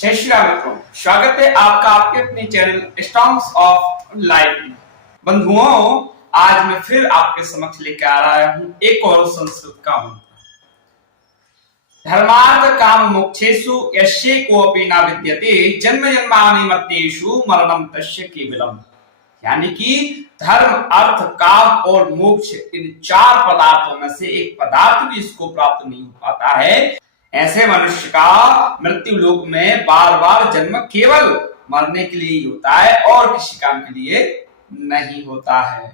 जय श्री राम मित्रों, स्वागत है आपका आपके अपने चैनल स्टॉर्म्स ऑफ लाइफ में। बंधुओं, आज मैं फिर आपके समक्ष लेकर आ रहा हूं एक और संस्कृत का मंत्र। धर्मार्थ काम मोक्षेषु यस्य कोऽपि न विद्यते जन्म जन्मानि मर्त्येषु मरणं तस्य केवलम्। यानी कि धर्म, अर्थ, काम और मोक्ष, इन चार पदार्थों में से एक पदार्थ भी इसको प्राप्त नहीं हो पाता है। ऐसे मनुष्य का मृत्यु लोक में बार बार जन्म केवल मरने के लिए ही होता है और किसी काम के लिए नहीं होता है।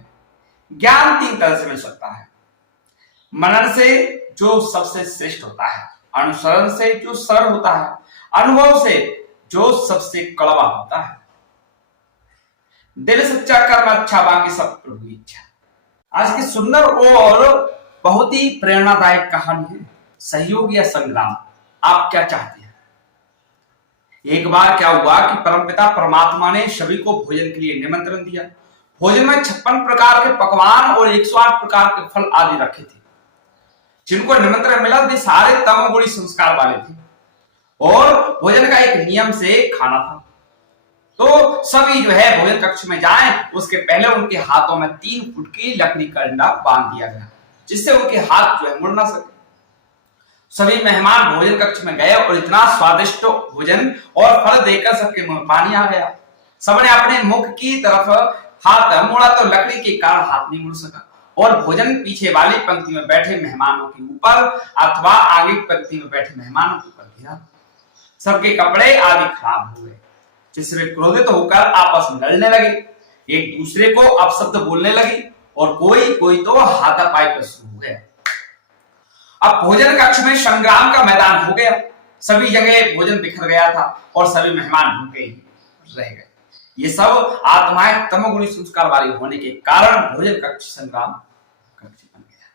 ज्ञान तीन तरह से मिल सकता है। मनन से जो सबसे श्रेष्ठ होता है, अनुसरण से जो सरल होता है, अनुभव से जो सबसे कड़वा होता है। दिल सच्चा कर्म अच्छा, बाकी सब प्रभु इच्छा। आज की सुंदर और बहुत ही प्रेरणादायक कहानी है सहयोग या संग्राम। आप क्या चाहते हैं? एक बार क्या हुआ कि परमपिता परमात्मा ने सभी को भोजन के लिए निमंत्रण दिया। भोजन में 56 प्रकार के पकवान और 108 प्रकार के फल आदि रखे थे। जिनको निमंत्रण मिला वे सारे तमोगुणी संस्कार वाले थे और भोजन का एक नियम से खाना था। तो सभी जो है भोजन कक्ष में जाएं, उसके पहले उनके हाथों में 3 फुट की लकड़ी का डंडा बांध दिया गया, जिससे उनके हाथ जो है मुड़ ना सके। सभी मेहमान भोजन कक्ष में गए और इतना स्वादिष्ट भोजन और फल देखकर सबके मुंह में पानी आ गया। सबने अपने मुख की तरफ हाथ मोड़ा तो लकड़ी के कारण हाथ नहीं मुड़ सका और भोजन पीछे वाली पंक्ति में बैठे मेहमानों के ऊपर अथवा आगे की पंक्ति में बैठे मेहमानों के ऊपर गिरा। सबके कपड़े आदि खराब हो गए, जिससे वे क्रोधित होकर आपस में लड़ने लगे, एक दूसरे को अपशब्द बोलने लगे और कोई कोई तो हाथापाई पर शुरू हो गया। अब भोजन कक्ष में संग्राम का मैदान हो गया। सभी जगह भोजन बिखर गया था और सभी मेहमान भूखे ही रह गए। ये सब आत्माएं तमोगुणी संस्कार वाली होने के कारण भोजन कक्ष संग्राम कक्ष बन गया।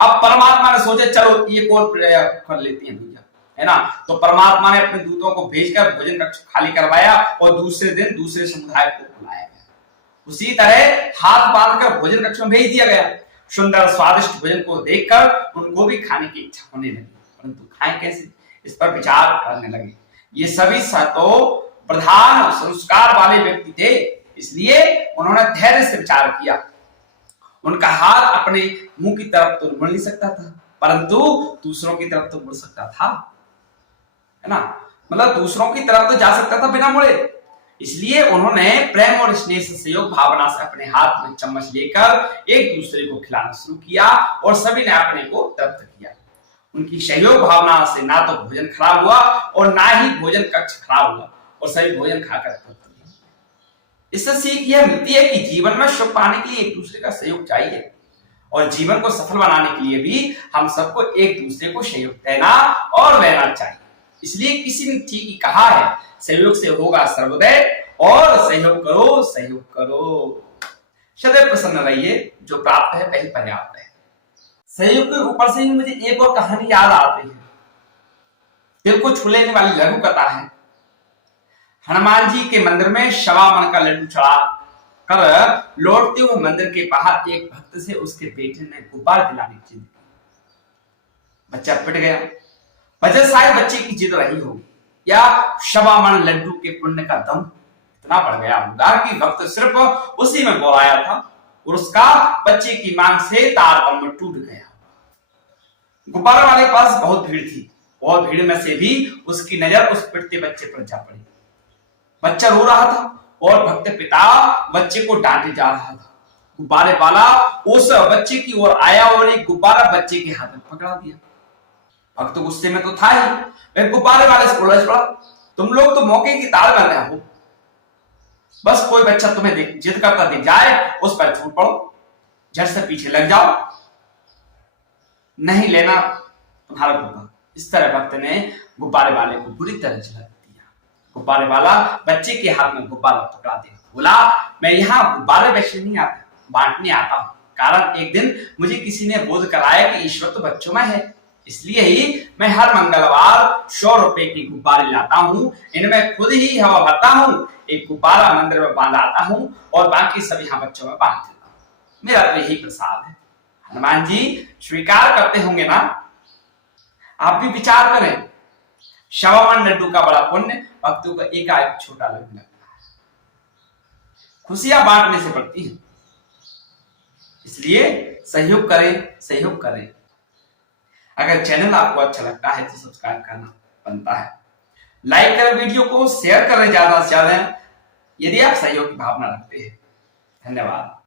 अब परमात्मा ने सोचा चलो ये और प्रयास कर लेते हैं भैया, है ना। तो परमात्मा ने अपने दूतों को भेजकर भोजन कक्ष खाली करवाया और दूसरे दिन दूसरे समुदाय को बुलाया गया। उसी तरह हाथ बांधकर भोजन कक्ष में भेज दिया गया। सुंदर स्वादिष्ट भोजन को देखकर उनको भी खाने की इच्छा होने लगी, परंतु खाएं कैसे, इस पर विचार करने लगे। ये सभी तो प्रधान संस्कार वाले व्यक्ति थे, इसलिए उन्होंने धैर्य से विचार किया। उनका हाथ अपने मुंह की तरफ तो मुड़ नहीं सकता था, परंतु दूसरों की तरफ तो मुड़ सकता था, है ना। मतलब दूसरों की तरफ तो जा सकता था बिना मुड़े। इसलिए उन्होंने प्रेम और स्नेह से सहयोग भावना से अपने हाथ में चम्मच लेकर एक दूसरे को खिलाना शुरू किया और सभी ने अपने को तृप्त किया। उनकी सहयोग भावना से ना तो भोजन खराब हुआ और ना ही भोजन कक्ष खराब हुआ और सभी भोजन खाकर तृप्त हुए। इससे सीख यह मिलती है कि जीवन में सुख पाने के लिए एक दूसरे का सहयोग चाहिए और जीवन को सफल बनाने के लिए भी हम सबको एक दूसरे को सहयोग देना और लेना चाहिए। इसलिए किसी ने ठीक ही कहा है, सहयोग से होगा सर्वोदय और सहयोग करो, सहयोग करो। सदैव प्रसन्न रहिए, जो प्राप्त है वही पर्याप्त है। सहयोग के ऊपर से ही मुझे एक और कहानी याद आती है। दिल को छू लेने वाली लघु कथा है। हनुमान जी के मंदिर में 1.25 मन का लड्डू चढ़ा कर लौटते हुए मंदिर के बाहर एक भक्त से उसके बेटे ने गुब्बारे दिलाने की जिद की। बच्चा पिट गया। वजह शायद बच्चे की जिद रही होगी या 1.25 मन लड्डू के पुण्य का दम इतना बढ़ गया होगा कि भक्त सिर्फ उसी में बोलाया था और उसका बच्चे की मांग से तारतम्य टूट गया। गुब्बारे वाले के पास बहुत भीड़ थी और भीड़ में से भी उसकी नजर उस पिटते बच्चे पर जा पड़ी। बच्चा रो रहा था और भक्त पिता बच्चे को डांटे जा रहा था। गुब्बारे वाला उस बच्चे की ओर आया और एक गुब्बारा बच्चे के हाथ में पकड़ा दिया। भक्त गुस्से में तो था ही, वह गुब्बारे वाले से उलझ पड़ा, तुम लोग तो मौके की ताल बन रहे हो। बस कोई बच्चा तुम्हें जिद करता दिख जाए उस पर छूट पड़ो, झट से पीछे लग जाओ, नहीं लेना तुम्हारा गुब्बारा। इस तरह भक्त ने गुब्बारे वाले को बुरी तरह झिड़क दिया। गुब्बारे वाला बच्चे के हाथ में गुब्बारा पकड़ा दिया, बोला मैं यहाँ गुब्बारे बेचने नहीं आता, बांटने आता हूँ। कारण एक दिन मुझे किसी ने बोध कराया कि ईश्वर तो बच्चों में है, इसलिए ही मैं हर मंगलवार 100 रुपए की गुब्बारे लाता हूँ, इनमें खुद ही हवा भरता हूँ, एक गुब्बारा मंदिर में बांध आता हूँ और बाकी सभी यहाँ बच्चों में बांध देता हूँ। मेरा तो यही प्रसाद है। हनुमान जी स्वीकार करते होंगे ना? आप भी विचार करें, 51 लड्डू का बड़ा पुण्य, भक्तों का एकाएक छोटा लड्डू लगता है। खुशियां बांटने से बढ़ती हैं, इसलिए सहयोग करें, सहयोग करें। अगर चैनल आपको अच्छा लगता है तो सब्सक्राइब करना बनता है, लाइक करें वीडियो को, शेयर करें ज्यादा से ज्यादा, यदि आप सहयोग की भावना रखते हैं। धन्यवाद।